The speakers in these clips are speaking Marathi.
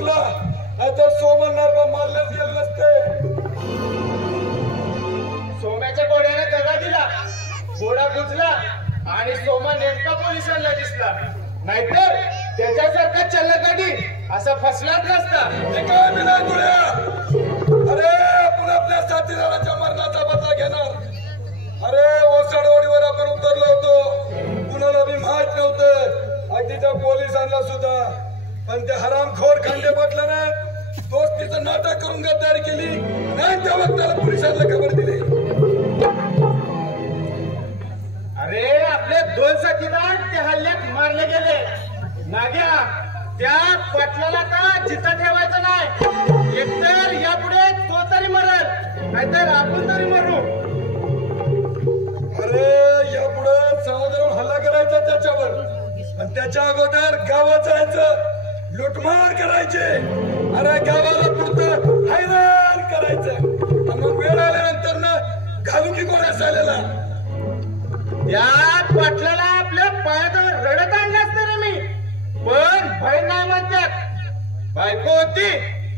चुकला नाहीतर सोमन नरबा मारलेच गेले नसते. सोम्याच्या घोड्याने दगा दिला, घोडा बुजला आणि सोमा नेमका पोलिसांना दिसला. नाहीतर त्याच्यासारखा चल्लकाठी असा फसलाच नसता. काय बिना तुळ्या, अरे आपण आपल्या साथीदाराच्या मरणाचा बदला घेणार. अरे ओसाडवाडीवर आपण उतरलो होतो, कुणाला बी माहित नव्हतं, अगदीच्या पोलिसांना सुद्धा. पण ते हरामखोर खांडे पाटलानं दोस्तीचं नाटक करून गद्दारी केली नाही. त्या वक्ताला पोलिसांना खबर दिली. अरे आपले 2 साथीदार त्या हल्ल्यात मारले गेले. नाग्या, त्या पाटलाला का जिथं ठेवायचं नाही. एकतर यापुढे तो तरी मरल, नाहीतर आपण तरी मरू. अरे यापुढे सावधान हल्ला करायचा त्याच्यावर, पण त्याच्या अगोदर गावात जायचं, लुटमार करायचे. अरे गावाला पुरतं हैराण करायचं. मग वेळ आल्यानंतर ना घालू की कोणा चालेला. त्या पाटलाला आपल्या पायाजवळ रडत आणलं असतं रे मी, पण भय नाही म्हणतात. बायको होती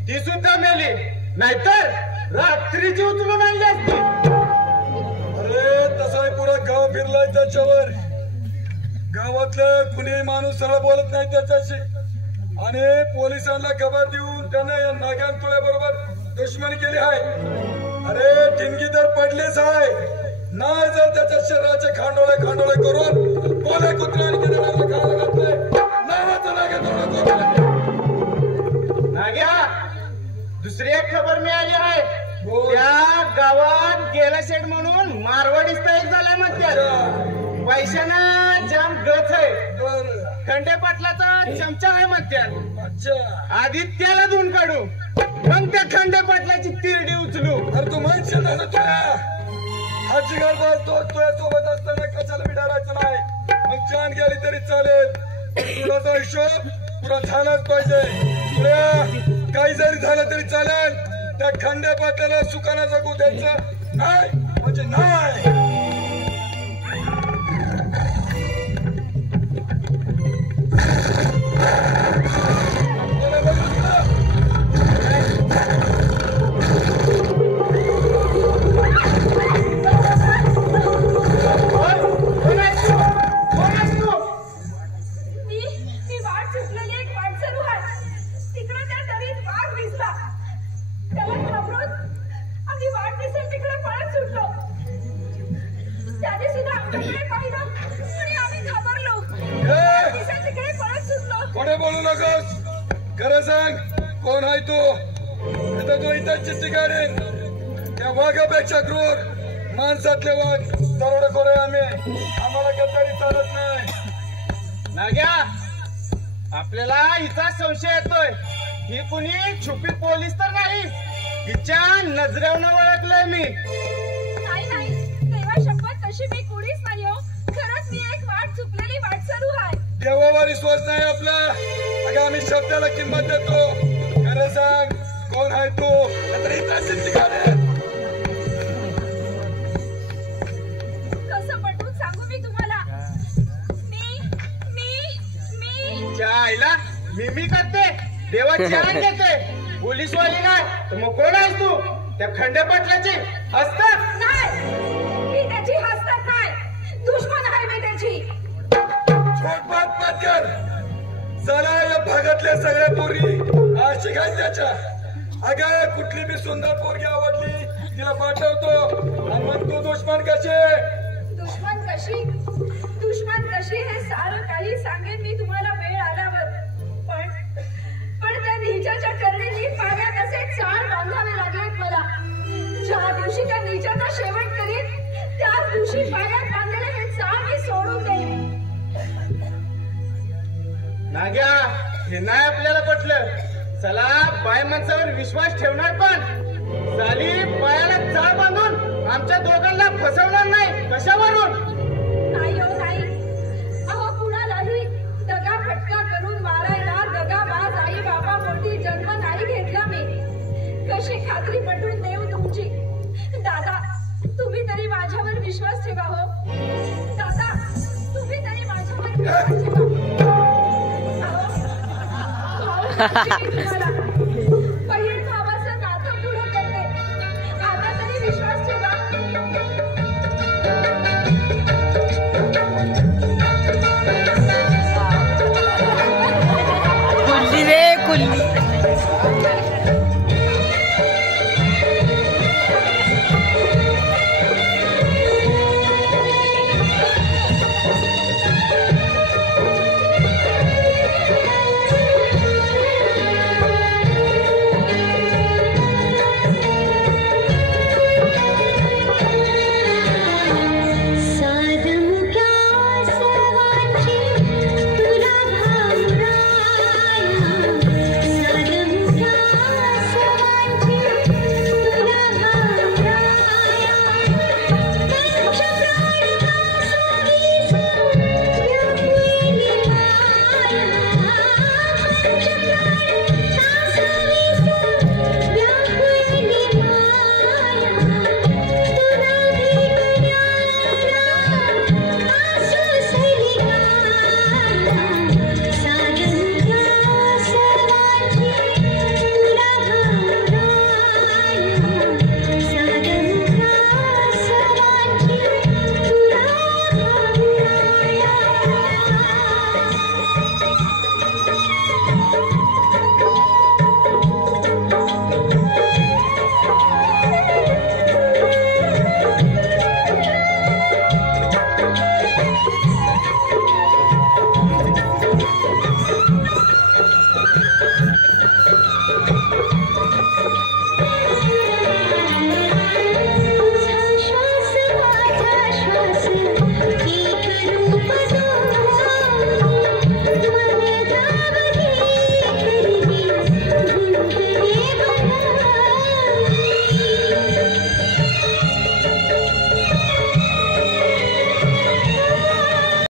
ती सुद्धा मेली, नाहीतर रात्रीची उचलून आणली असती. अरे तसाही पुरा गाव फिरलाय त्याच्यावर. गावातलं कुणी माणूस सरळ बोलत नाही त्याच्याशी. आणि पोलिसांना खबर देऊन त्यानं या नाग्यान तुळ्याबरोबर दुश्मनी केली आहे. अरे ठिणगी तर पडलीच आहे. नाही जर त्याच्या शरीराचे खांडोळे करून कोले कुत्र्याने खायला घातलंय. नावाचं नाग्या नाग्या, दुसरी एक खबर मिळाली आहे. त्या गावात गेला शेठ म्हणून मारवाडी स्थायिक झालाय म्हणतात. पैशानं जाम गच आहे. खंडे पाटलाचा चमचा आहे म्हणतात. आधी त्याला धुवून काढू, मग त्या खंडे पाटलाची तिरडी उचलू. अरे तू म्हणशील ना तुला हाची घालतो तुझ्या सोबत असताना कशाला बिडारायचं नाही. मग जान गेली तरी चालेल. तुझा हिशोब पुरा झालाच पाहिजे. तुला काही जरी झालं तरी चालेल. त्या खंडे पाटलाला सुखाना जगू द्यायचं नाही म्हणजे नाही. कोणी बोलू नकोस. खरं सांग, कोण आहे तू? तो इथं चिठ्ठी काढेन. त्या वाघापेक्षा क्रूर माणसातले वाघ दरोडेखोर आहे आम्ही. आम्हाला गद्दारी चालत नाही. नाग्या, आपल्याला हिचा संशय येतोय. ही कुणी छुपी पोलीस तर नाही. हिच्या नजरेवरून ओळखलंय मी. नाही, देवा शपथ तशी मी कुणीच नाही हो. खरंच मी एक वाट चुकलेली वाटसरू आहे. देवावर विश्वास नाही आपला. अगं आम्ही शब्दाला किंमत देतो. खरं सांग, कोण आहे तू? कसं पटवून सांगू मी तुम्हाला? आईला मी करते, देवाची आण घेते. पोलीसवाली नाही तर मग कोण आहेस तू? त्या खंडे पाटलाची हस्तात? नाही, मी त्याची हस्तात नाही, दुश्मन आहे मी त्याची. छोटपात मत कर. चला या भागातल्या सगळ्या पोरी आज शिकाय त्याच्या. अगं कुठली बी सुंदर पोरगी आवडली तिला पाठवतो. आणि मग तू दुश्मन कसे? दुश्मन कशी हे सारं काही सांगेन मी तुम्हाला वेळ आल्यावर. पण त्या नीचाच्या करणीने पाया कसे 4 बांधावे लागलेत मला. ज्या दिवशी त्या नीचाचा शेवट करीन त्याच दिवशी पायात बांधलेले हे 4 मी सोडून देईन. नाग्या, हे नाही आपल्याला पटलं. चला बाय माणसावर विश्वास ठेवणार, पण साली पायाला चाळ बांधून आमच्या दोघांना फसवणार नाही. कशावरून? नाही हो नाही. अहो कुणालाही दगा फटका करून मारायला दगाबाज आई बाबा मोठी जन्म नाही घेतला मी. कशी खात्री पटवून देऊ तुमची? दादा, तुम्ही तरी माझ्यावर विश्वास ठेवा हो. दादा, तुम्ही तरी माझ्यावर विश्वास ठेवा.